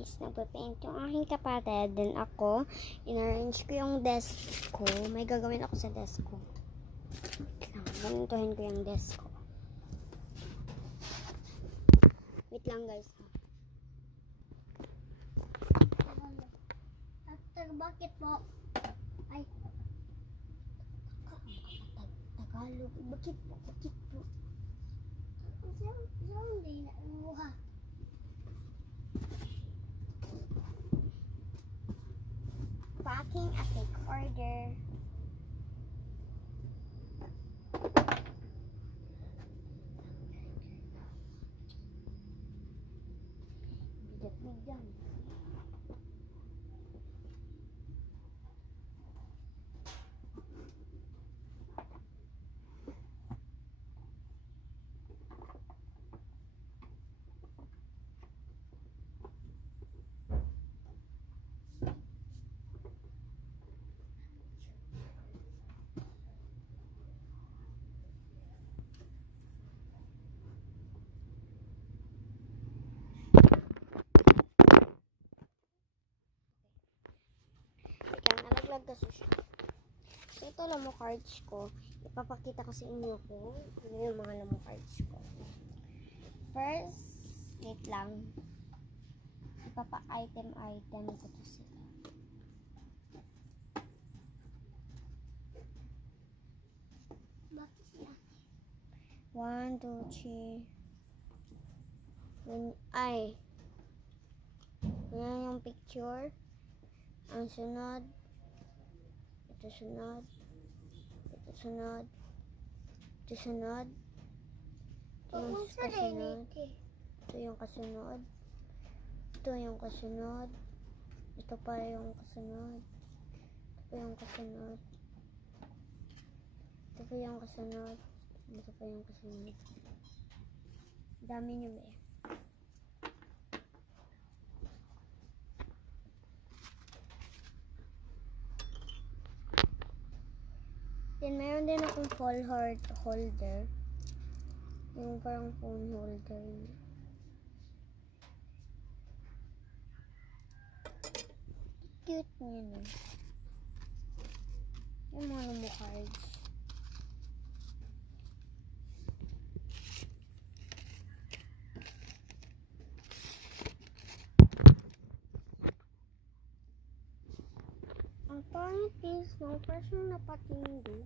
is nagpapaint yung aking kapatid. Then ako, in-arrange ko yung desk ko. May gagawin ako sa desk ko. Ganuntuhin ko yung desk ko. Wait lang guys. After bakit po? Ay. Tagalog. Bakit po? Bakit po? Hindi na umuha. Packing a take order. Bigat-bigat. Nalaglag kasi siya. So, ito lang mo cards ko. Ipapakita ko sa inyo kung ano yung mga lamo cards ko. First, wait lang. Ipapa-item ko to sila. Bakit sila? 1, 2, 3. Ay. Yan yung picture. Ang sunod. Ito sunod. Ito sunod. Ito sunod. Ito yung kasunod. Ito yung kasunod. Ito yung kasunod. Ito pa yung kasunod. Ito pa yung kasunod. Ito pa yung kasunod. Ito pa yung kasunod. Dami nyo ba eh. Then, meron din akong full heart holder. Yung parang phone holder. Cute niya na. Yung mga mo cards. Ang pangit is, no person na patindi.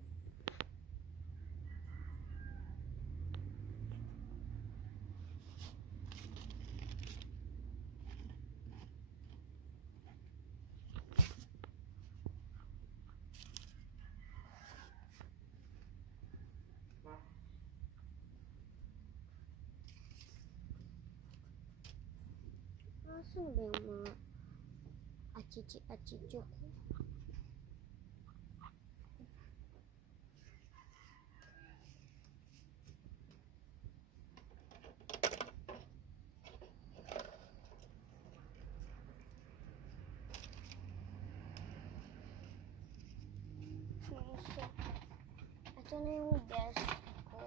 Asan ba yung mga achichi-achicho ko? Ito na yung desk ko.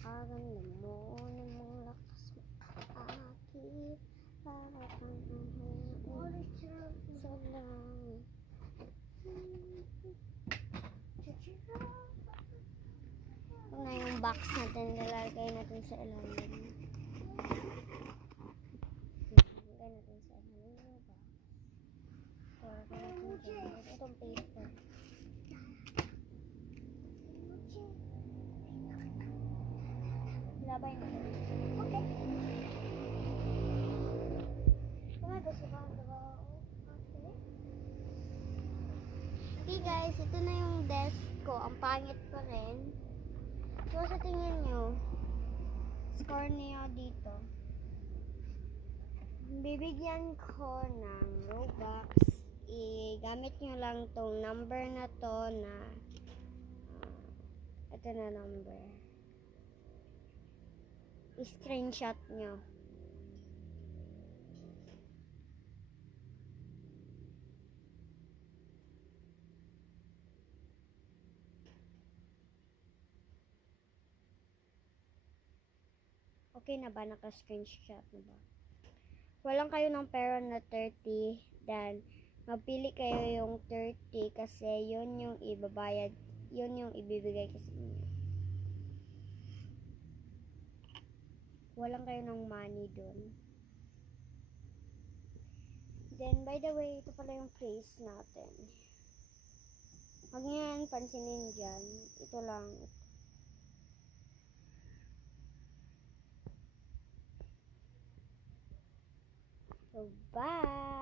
Pakaganda mo ng mga lakas makakakit para kang sa langit. Ito na yung box natin, lalagay natin sa ilalim. Lalagay natin sa ilalim yung box. Lalagay natin dyan. Itong paper. Labay natin. Okay. Okay guys, ito na yung desk ko. Ang pangit pa rin. So sa tingin nyo, score niyo dito. Bibigyan ko ng Robux. I-gamit nyo lang tong number na to na ito na number. I-screenshot nyo. Okay na ba? Naka-screenshot na ba? Walang kayo ng pera na 30, then magpili kayo yung 30 kasi yun yung ibabayad, yun yung ibibigay ko sa inyo. Walang kayo ng money dun. Then, by the way, ito pala yung place natin. Huwag nyo yan pansinin dyan. Ito lang. So, bye!